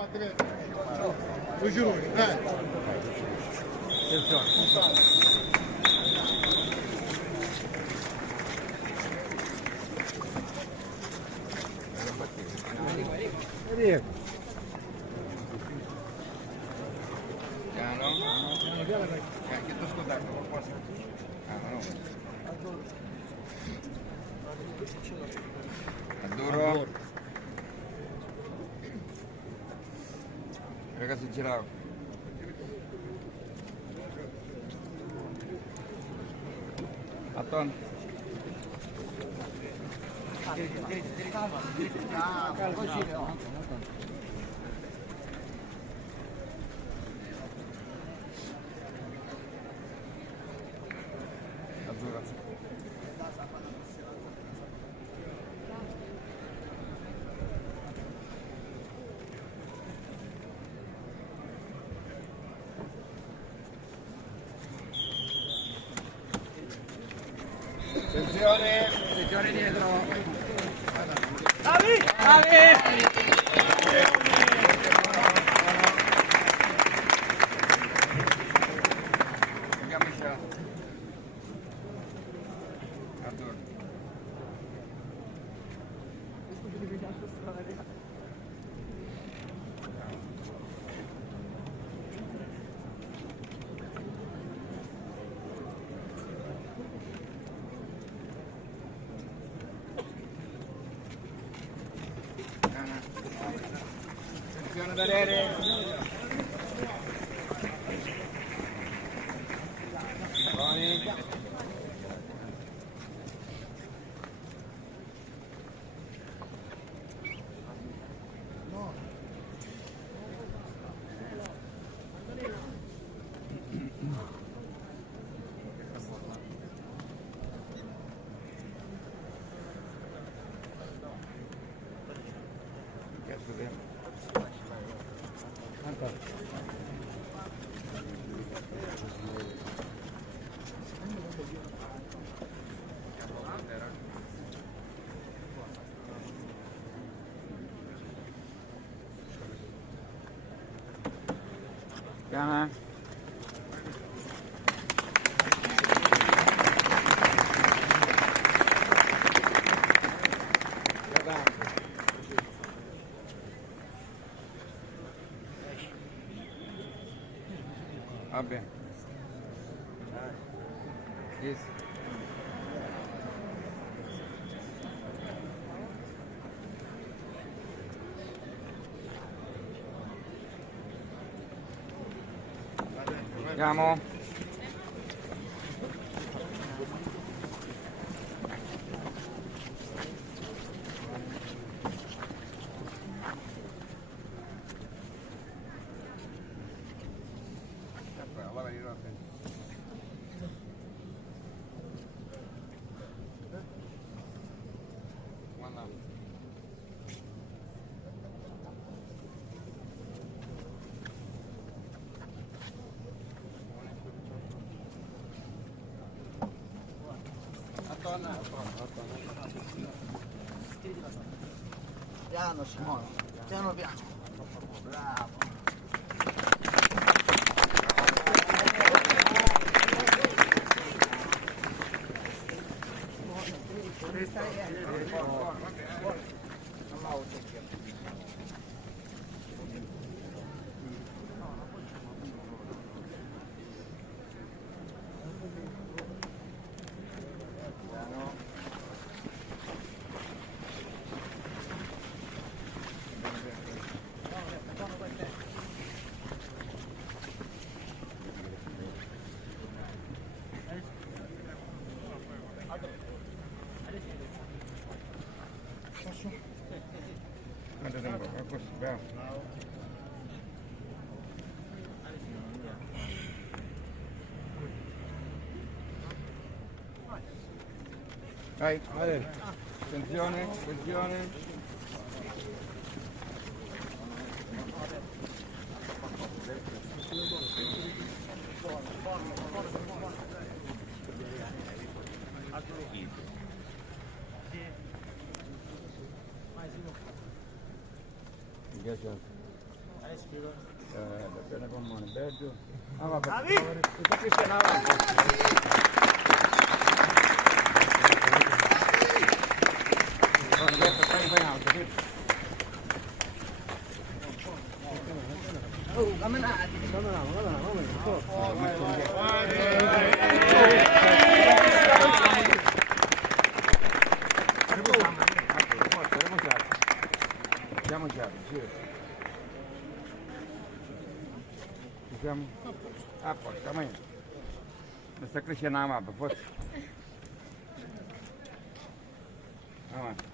Due gironi, Piano. Chiedo scusato, qualcosa. Adduro. Ragazzi, giravo. Atton. Azzurra. Attenzione dietro. Andiamocela. Adduro. Attenzione da vedere. Buoni. Cazzo dentro. Piana. Va bene. Yes. Andiamo. Piano Simone, piano piano. Bravo. Dai, attenzione, attenzione. Mi piace. Depende come un bello. Ah, vabbè. Tutto qui c'è avanti. Oh, kamen na. Siamo già, sì. Ci siamo? Ah, porca mia. Mi sta crescendo la mappa, forse. Avanti.